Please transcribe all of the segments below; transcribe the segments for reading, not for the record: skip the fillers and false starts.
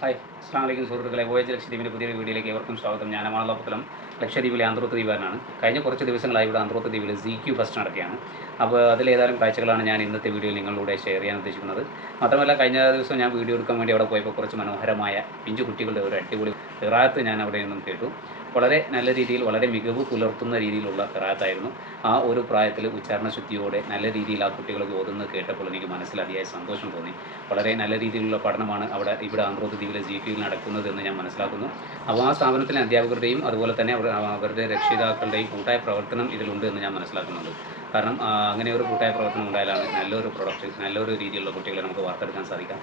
Hi, അസ്സലാമു അലൈക്കും സുഹൃത്തുക്കളെ. വോയേജ് ലക്ഷദ്വീപിൻ്റെ പുതിയൊരു വീഡിയോയിലേക്ക് ഏവർക്കും സ്വാഗതം. ഞാൻ അമാളപ്പുലം, ലക്ഷദ്വീപിലെ ആന്ത്രോത്ത് ദ്വീപാനാണ്. കഴിഞ്ഞ കുറച്ച് ദിവസങ്ങളായി ഇവിടെ ആന്ത്രോത്ത് ദ്വീപിൽ ZQ ഫെസ്റ്റ് നടക്കുകയാണ്. അപ്പോൾ അതിലേതായാലും കാഴ്ചകളാണ് ഞാൻ ഇന്നത്തെ വീഡിയോയിൽ നിങ്ങളുടെ ഷെയർ ചെയ്യാൻ ഉദ്ദേശിക്കുന്നത്. മാത്രമല്ല, കഴിഞ്ഞ ദിവസം ഞാൻ വീഡിയോ എടുക്കാൻ വേണ്ടി അവിടെ പോയപ്പോൾ കുറച്ച് മനോഹരമായ പിഞ്ചു കുട്ടികളുടെ ഒരു അടിപൊളി ഖിറാഅത്ത് ഞാൻ അവിടെ നിന്നും കേട്ടു. വളരെ നല്ല രീതിയിൽ, വളരെ മികവ് പുലർത്തുന്ന രീതിയിലുള്ള ഖിറാഅത്തായിരുന്നു. ആ ഒരു പ്രായത്തിൽ ഉച്ചാരണ ശുദ്ധിയോടെ നല്ല രീതിയിൽ ആ കുട്ടികളൊക്കെ ഓതുന്നത് കേട്ടപ്പോൾ എനിക്ക് മനസ്സിൽ അതിയായ സന്തോഷം തോന്നി. വളരെ നല്ല രീതിയിലുള്ള പഠനമാണ് ഇവിടെ ആന്ത്രോത്ത് ദ്വീപിലെ ZQയിൽ നടക്കുന്നതെന്ന് ഞാൻ മനസ്സിലാക്കുന്നു. അപ്പോൾ ആ സ്ഥാപനത്തിലെ അധ്യാപകരുടെയും അതുപോലെ തന്നെ അവരുടെ രക്ഷിതാക്കളുടെയും കൂട്ടായ പ്രവർത്തനം ഇതിലുണ്ട് എന്ന് ഞാൻ മനസ്സിലാക്കുന്നുണ്ട്. കാരണം അങ്ങനെ ഒരു കൂട്ടായ പ്രവർത്തനം ഉണ്ടായാലാണ് നല്ലൊരു പ്രൊഡക്റ്റ്, നല്ലൊരു രീതിയിലുള്ള കുട്ടികളെ നമുക്ക് വാർത്തെടുക്കാൻ സാധിക്കാം.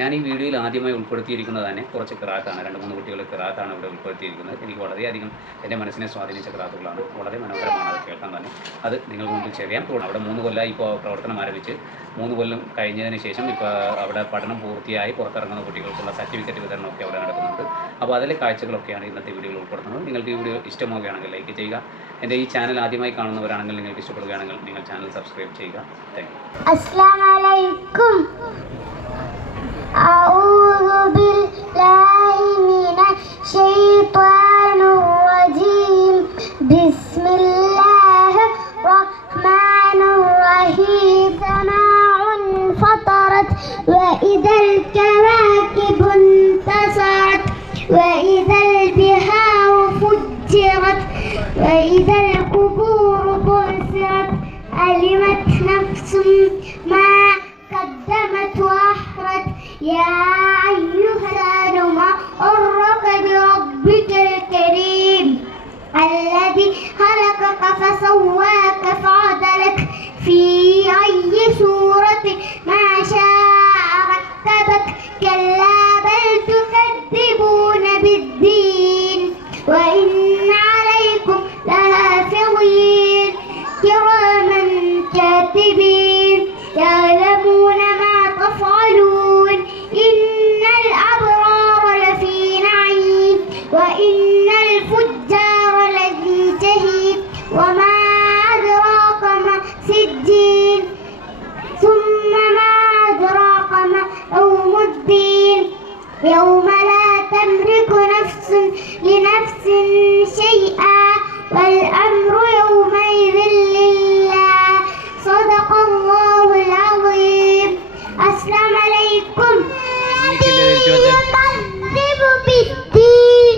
ഞാൻ ഈ വീഡിയോയിൽ ആദ്യമായി ഉൾപ്പെടുത്തിയിരിക്കുന്നത് തന്നെ കുറച്ച് ഖിറാഅത്താണ്. 2-3 കുട്ടികളുടെ ഖിറാഅത്താണ് ഇവിടെ ഉൾപ്പെടുത്തിയിരിക്കുന്നത്. എനിക്ക് വളരെയധികം എൻ്റെ മനസ്സിനെ സ്വാധീനിച്ച ഖിറാഅത്തുകളാണ്. വളരെ മനോഹരമാണ് അത് കേൾക്കാൻ തന്നെ. അത് നിങ്ങൾക്ക് മുമ്പിൽ ചെയ്യാം. അവിടെ 3 കൊല്ലം ഇപ്പോൾ പ്രവർത്തനം ആരംഭിച്ച് 3 കൊല്ലം കഴിഞ്ഞതിന് ശേഷം ഇപ്പോൾ അവിടെ പഠനം പൂർത്തിയായി പുറത്തിറങ്ങുന്ന കുട്ടികൾക്കുള്ള സർട്ടിഫിക്കറ്റ് വിതരണമൊക്കെ അവിടെ നടക്കുന്നുണ്ട്. അപ്പോൾ അതിലെ കാഴ്ചകളൊക്കെയാണ് ഇന്നത്തെ വീഡിയോയിൽ ഉൾപ്പെടുത്തുന്നത്. നിങ്ങൾക്ക് ഈ വീഡിയോ ഇഷ്ടമാവുകയാണെങ്കിൽ ലൈക്ക് ചെയ്യുക. എൻ്റെ ഈ ചാനൽ ആദ്യമായി കാണുന്നവരാണെങ്കിൽ, നിങ്ങൾക്ക് ഇഷ്ടപ്പെടുകയാണെങ്കിൽ നിങ്ങൾ ചാനൽ സബ്സ്ക്രൈബ് ചെയ്യുക. Thank you. അസ്സലാമു അലൈക്കും. അഊദു ബില്ലാഹി മിനശ് ശൈത്വാനിർ റജീം. ബിസ്മില്ലാഹിർ റഹ്മാനിർ റഹീം. സമാഉൻ ഫതറത് വഇദൽ കവാകിബു ഇൻതസറത് വഇദൽ ബിഹാറു ഫുജ്ജിറത് വഇദൽ ഖുബൂറു ബുഅ്സിറത് علمت نفس ما قدمت وأخرت يا أيها الإنسان ما غرك بربك الكريم الذي خلقك فسواك فعدلك في أي صورة ما شاء ركبك كلا بل تكذبون بالدين وإن عليكم لحافظين كراما كاتبين يعلمون ما تفعلون إن الأبرار لفي نعيم وإن الفجار لفي جحيم وما أدراك ما سجين ثم ما أدراك ما يوم الدين يوم لا تملك نفس لنفس شيئا والأمر يومئذ لله صدق الله العظيم. السلام عليكم. يكذب بالدين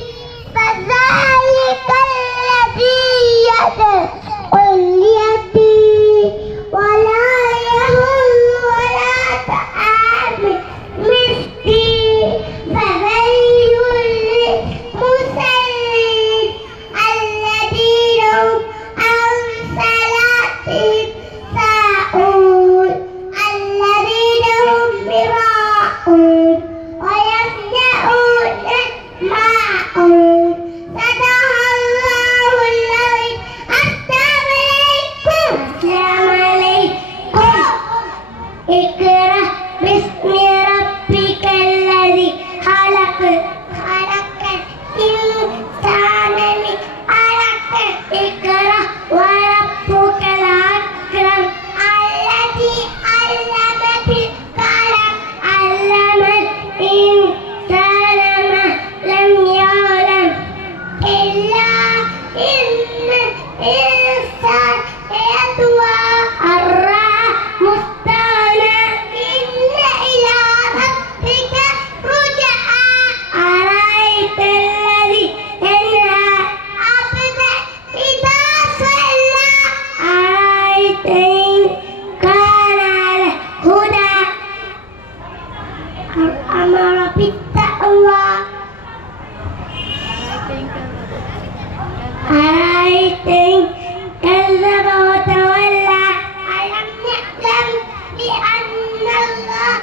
فذلك الذي يدعو اليتيم ولا يهون ولا طعام مسكين فويل للمصلين الذين هم عن صلاتهم ساهون الذين هم يراءون ويمنعون الماعون. صدق الله العظيم. السلام عليكم. السلام عليكم. اقرأ باسم ربك الذي خلق الإنسان من علق اقرأ وربك الأكرم الذي علم بالقلم علم الإنسان ما لم يعلم إلا إن الإنسان يطغى أن رآه استغنى إن إلى ربك رجعا أرأيت الذي ينهى عبدا إذا صلى أرأيت إن كان على هدى أمر بالتقوى أرأيت إن كذب وتولى ألم يعلم بأن الله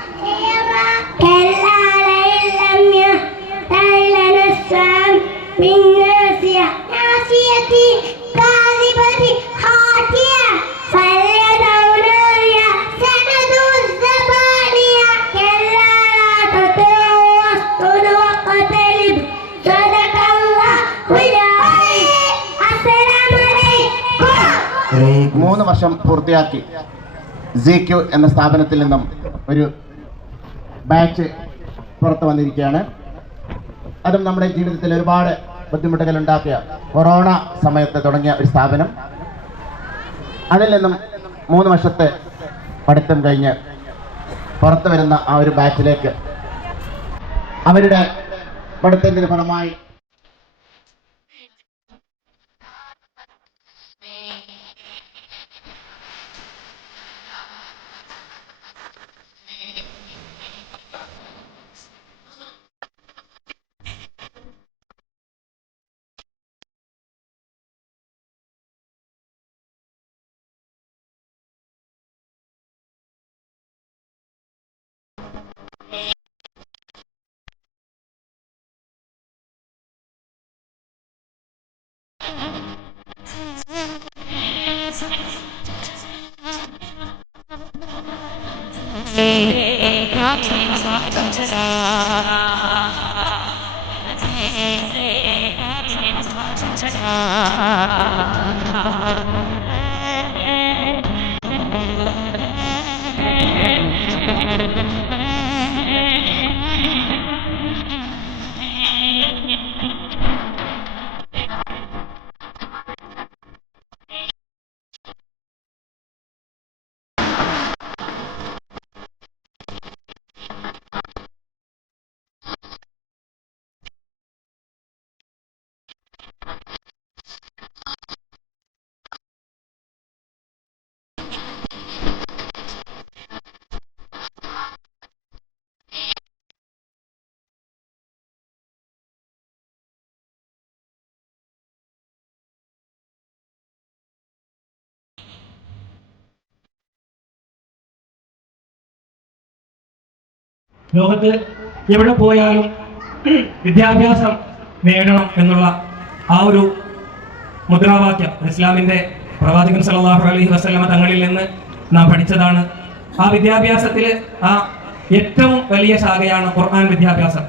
يرى كلا لئن لم ينته لنسفعا بالناصية ناصية كاذبة خاطئة فليدع ناديها سندع الزبانية كلا لا تطعه واسجد واقترب صدق الله العظيم. السلام عليكم. 3 വർഷം പൂർത്തിയാക്കി ZQ എന്ന സ്ഥാപനത്തിൽ നിന്നും ഒരു ബാച്ച് പുറത്തു വന്നിരിക്കുകയാണ്. അതും നമ്മുടെ ജീവിതത്തിൽ ഒരുപാട് ബുദ്ധിമുട്ടുകൾ ഉണ്ടാക്കിയ കൊറോണ സമയത്ത് തുടങ്ങിയ ഒരു സ്ഥാപനം. അതിൽ നിന്നും 3 വർഷത്തെ പഠിത്തം കഴിഞ്ഞ് പുറത്തു വരുന്ന ആ ഒരു ബാച്ചിലേക്ക് അവരുടെ പഠിത്തത്തിന് ഫലമായി ലോകത്ത് എവിടെ പോയാലും വിദ്യാഭ്യാസം നേടണം എന്നുള്ള ആ ഒരു മുദ്രാവാക്യം ഇസ്ലാമിൻ്റെ പ്രവാചകൻ സല്ലല്ലാഹു അലൈഹി വസല്ലമ തങ്ങളിൽ നിന്ന് നാം പഠിച്ചതാണ്. ആ വിദ്യാഭ്യാസത്തിൽ ആ ഏറ്റവും വലിയ ശാഖയാണ് ഖുർആൻ വിദ്യാഭ്യാസം.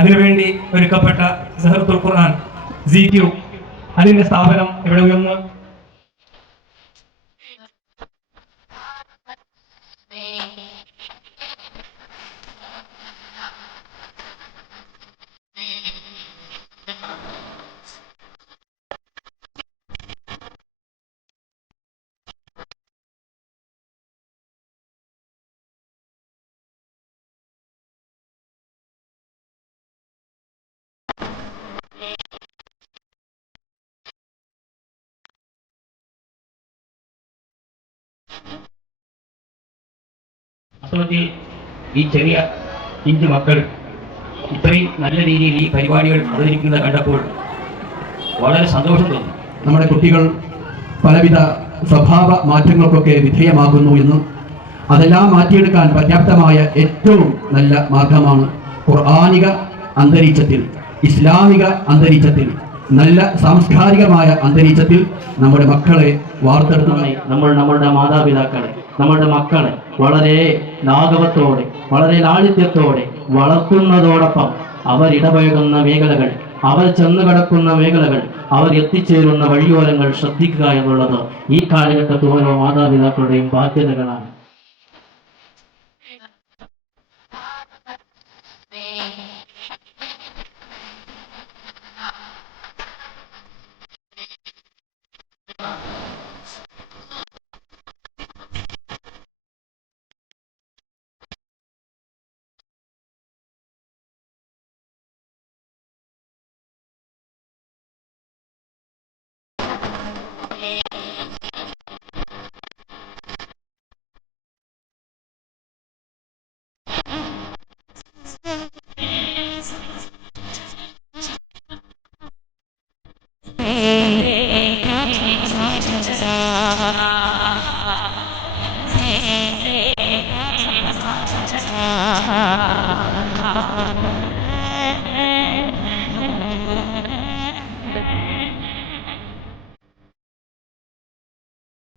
അതിനുവേണ്ടി ഒരുക്കപ്പെട്ട സഹറത്തുൽ ഖുർആൻ ZQ അതിൻ്റെ സ്ഥാപനം ഇവിടെ ഉയർന്നു. വാസ്തവത്തിൽ ഈ ചെറിയ പിഞ്ചു മക്കൾ ഇത്രയും നല്ല രീതിയിൽ ഈ പരിപാടികൾ അവതരിക്കുന്നത് കണ്ടപ്പോൾ വളരെ സന്തോഷം തോന്നി. നമ്മുടെ കുട്ടികൾ പലവിധ സ്വഭാവ മാറ്റങ്ങൾക്കൊക്കെ വിധേയമാകുന്നു എന്നും അതെല്ലാം മാറ്റിയെടുക്കാൻ പര്യാപ്തമായ ഏറ്റവും നല്ല മാർഗമാണ് ഖുർആനിക അന്തരീക്ഷത്തിൽ, ഇസ്ലാമിക അന്തരീക്ഷത്തിൽ, നല്ല സാംസ്കാരികമായ അന്തരീക്ഷത്തിൽ നമ്മുടെ മക്കളെ വാർത്തെടുക്കുന്നതായി നമ്മളുടെ മാതാപിതാക്കളെ, നമ്മളുടെ മക്കളെ വളരെ ലാഘവത്തോടെ, വളരെ ലാളിത്യത്തോടെ വളർത്തുന്നതോടൊപ്പം അവരിടപഴകുന്ന മേഖലകൾ, അവർ ചെന്നു കിടക്കുന്ന മേഖലകൾ, അവർ എത്തിച്ചേരുന്ന വഴിയോരങ്ങൾ ശ്രദ്ധിക്കുക എന്നുള്ളത് ഈ കാലഘട്ടത്തിൽ ഓരോ മാതാപിതാക്കളുടെയും ബാധ്യതകളാണ്.